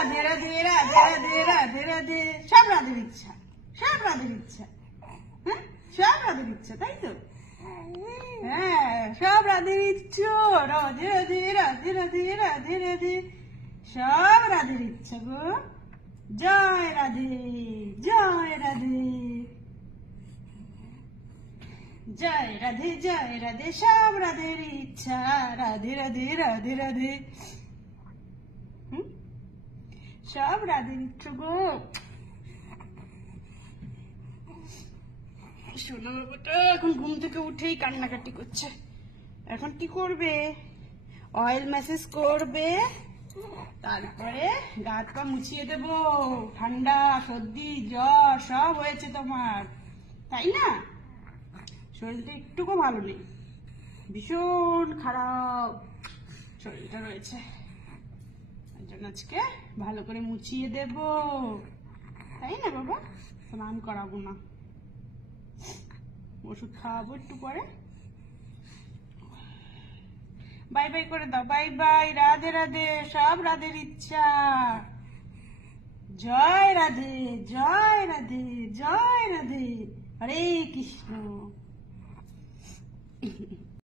রাধে রাধে রাধে রাধে রাধে রাধে। সব রাধের ইচ্ছা, সব রাধের ইচ্ছা। হ্যাঁ, সব রাধের ইচ্ছা, তাই তো? হ্যাঁ, সব রাধের ইচ্ছা। রাধে রাধে রাধে রাধে রাধে রাধে। সব রাধের ইচ্ছা গো। জয় রাধে, জয় রাধে, জয় রাধে, জয় রাধে। সব রাধের ইচ্ছা। রাধে রাধে রাধে রাধে। সব রাধের ইচ্ছা গো। সোনা বাবাটা এখন ঘুম থেকে উঠেই কান্নাকাটি করছে। এখন কি করবে? অয়েল ম্যাসেজ করবে, তারপরে গা হাত পা মুছিয়ে দেবো। ঠান্ডা, সর্দি, জ্বর সব হয়েছে তোমার, তাই না? শরীরটা একটুকু ভালো নেই, ভীষণ খারাপ শরীরটা রয়েছে। আজকে ভালো করে মুছিয়ে দেব, তাই না বাবা? স্নান করাবো না, ওষুধ খাওয়াবো একটু পরে। বাই বাই করে দাও, বাই বাই। রাধে রাধে, সব রাধের ইচ্ছা। জয় রাধে, জয় রাধে, জয় রাধে। হরে কৃষ্ণ।